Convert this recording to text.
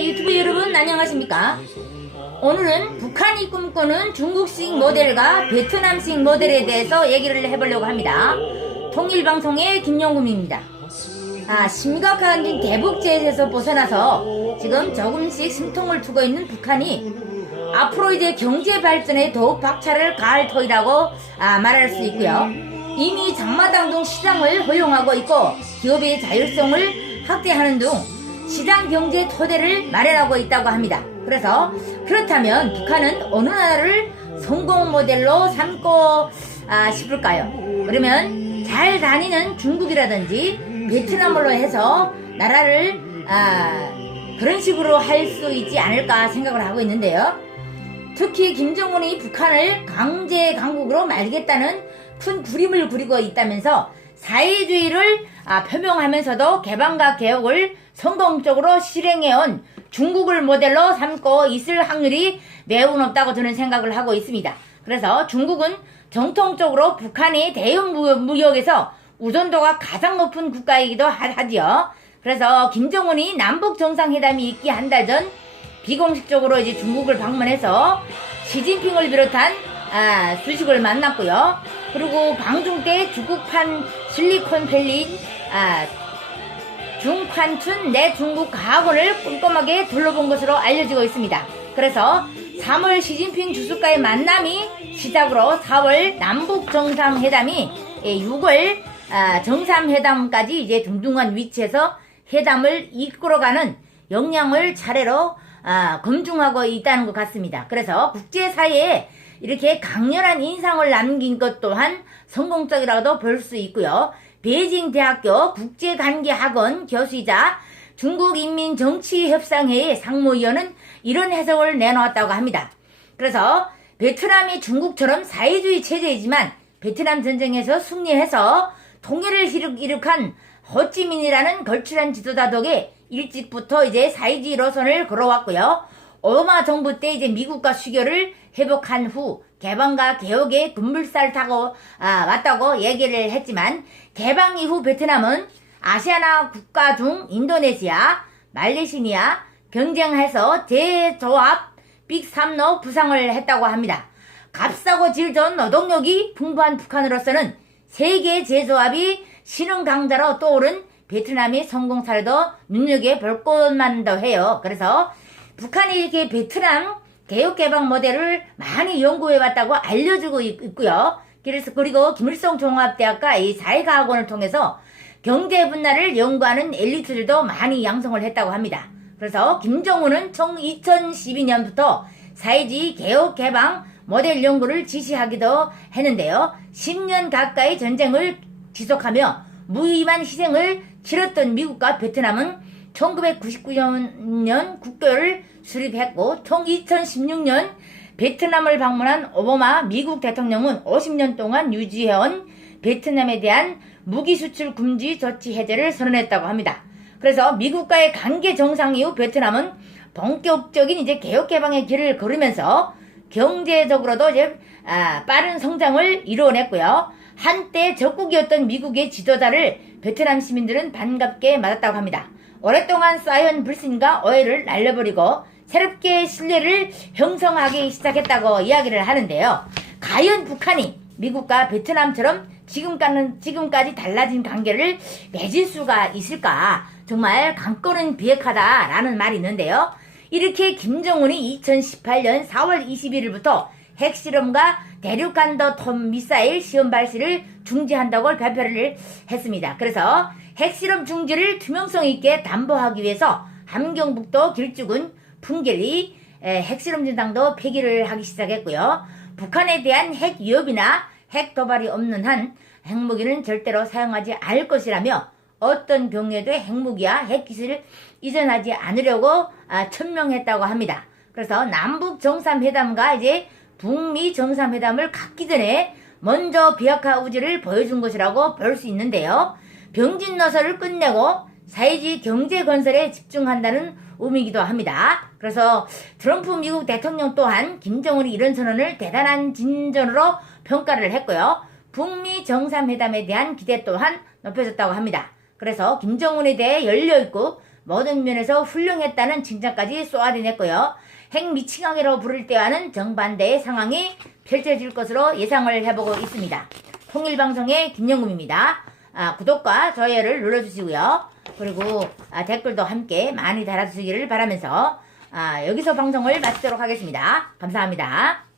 네, 유튜브 여러분 안녕하십니까? 오늘은 북한이 꿈꾸는 중국식 모델과 베트남식 모델에 대해서 얘기를 해보려고 합니다. 통일방송의 김용금입니다. 심각한 대북제재에서 벗어나서 지금 조금씩 숨통을 트고 있는 북한이 앞으로 이제 경제 발전에 더욱 박차를 가할 터이라고 말할 수 있고요. 이미 장마당 시장을 허용하고 있고 기업의 자율성을 확대하는 등 시장 경제 토대를 마련하고 있다고 합니다. 그래서 그렇다면 북한은 어느 나라를 성공 모델로 삼고 싶을까요? 그러면 잘 다니는 중국이라든지 베트남으로 해서 나라를 그런 식으로 할 수 있지 않을까 생각을 하고 있는데요. 특히 김정은이 북한을 강제 강국으로 말겠다는 큰 그림을 그리고 있다면서 사회주의를 표명하면서도 개방과 개혁을 성공적으로 실행해온 중국을 모델로 삼고 있을 확률이 매우 높다고 저는 생각을 하고 있습니다. 그래서 중국은 정통적으로 북한의 대응 무역에서 우선도가 가장 높은 국가이기도 하지요. 그래서 김정은이 남북 정상회담이 있기 한 달 전 비공식적으로 이제 중국을 방문해서 시진핑을 비롯한 수식을 만났고요. 그리고 방중 때 중국판 실리콘밸리 중판춘 내 중국 가학원을 꼼꼼하게 둘러본 것으로 알려지고 있습니다. 그래서 3월 시진핑 주석과의 만남이 시작으로 4월 남북 정상회담이 6월 정상회담까지 이제 둥둥한 위치에서 회담을 이끌어가는 역량을 차례로 검증하고 있다는 것 같습니다. 그래서 국제사회에 이렇게 강렬한 인상을 남긴 것 또한 성공적이라고도 볼 수 있고요. 베이징 대학교 국제관계학원 교수이자 중국인민정치협상회의 상무위원은 이런 해석을 내놓았다고 합니다. 그래서 베트남이 중국처럼 사회주의 체제이지만 베트남 전쟁에서 승리해서 통일을 이룩한 호찌민이라는 걸출한 지도자 덕에 일찍부터 이제 사회주의 노선을 걸어왔고요. 오바마 정부 때 이제 미국과 수교를 회복한 후 개방과 개혁의 급물살 타고 왔다고 얘기를 했지만 개방 이후 베트남은 아시아나 국가 중 인도네시아, 말레이시아 경쟁해서 제조합 빅3로 부상을 했다고 합니다. 값싸고 질 좋은 노동력이 풍부한 북한으로서는 세계 제조합이 신흥 강자로 떠오른 베트남의 성공 사례도 눈여겨볼 것만도 해요. 그래서 북한이 이렇게 베트남 개혁개방 모델을 많이 연구해왔다고 알려주고 있고요. 그리고 김일성 종합대학과 이 사회과학원을 통해서 경제 분야를 연구하는 엘리트들도 많이 양성을 했다고 합니다. 그래서 김정은은 2012년부터 사회주의 개혁개방 모델 연구를 지시하기도 했는데요. 10년 가까이 전쟁을 지속하며 무의미한 희생을 치렀던 미국과 베트남은 1999년 국교를 수립했고 2016년 베트남을 방문한 오바마 미국 대통령은 50년 동안 유지해온 베트남에 대한 무기 수출 금지 조치 해제를 선언했다고 합니다. 그래서 미국과의 관계 정상 이후 베트남은 본격적인 이제 개혁 개방의 길을 걸으면서 경제적으로도 이제 빠른 성장을 이루어냈고요. 한때 적국이었던 미국의 지도자를 베트남 시민들은 반갑게 맞았다고 합니다. 오랫동안 쌓여온 불신과 오해를 날려버리고 새롭게 신뢰를 형성하기 시작했다고 이야기를 하는데요. 과연 북한이 미국과 베트남처럼 지금까지 달라진 관계를 맺을 수가 있을까? 정말 관건은 비핵하다라는 말이 있는데요. 이렇게 김정은이 2018년 4월 21일부터 핵실험과 대륙간도 미사일 시험 발사를 중지한다고 발표를 했습니다. 그래서 핵실험 중지를 투명성 있게 담보하기 위해서 함경북도 길쭉은 풍계리 핵실험 진당도 폐기를 하기 시작했고요. 북한에 대한 핵 위협이나 핵 도발이 없는 한 핵무기는 절대로 사용하지 않을 것이라며 어떤 경우에도 핵무기와 핵기술을 이전하지 않으려고 천명했다고 합니다. 그래서 남북 정상회담과 이제 북미 정상회담을 갖기 전에 먼저 비핵화 의지를 보여준 것이라고 볼 수 있는데요. 병진 노선을 끝내고 사회주의 경제 건설에 집중한다는 의미이기도 합니다. 그래서 트럼프 미국 대통령 또한 김정은이 이런 선언을 대단한 진전으로 평가를 했고요. 북미 정상회담에 대한 기대 또한 높여졌다고 합니다. 그래서 김정은에 대해 열려있고 모든 면에서 훌륭했다는 칭찬까지 쏘아대냈고요. 핵미칭항이라고 부를 때와는 정반대의 상황이 펼쳐질 것으로 예상을 해보고 있습니다. 통일방송의 김영금입니다. 구독과 좋아요를 눌러주시고요. 그리고 댓글도 함께 많이 달아주시기를 바라면서 여기서 방송을 마치도록 하겠습니다. 감사합니다.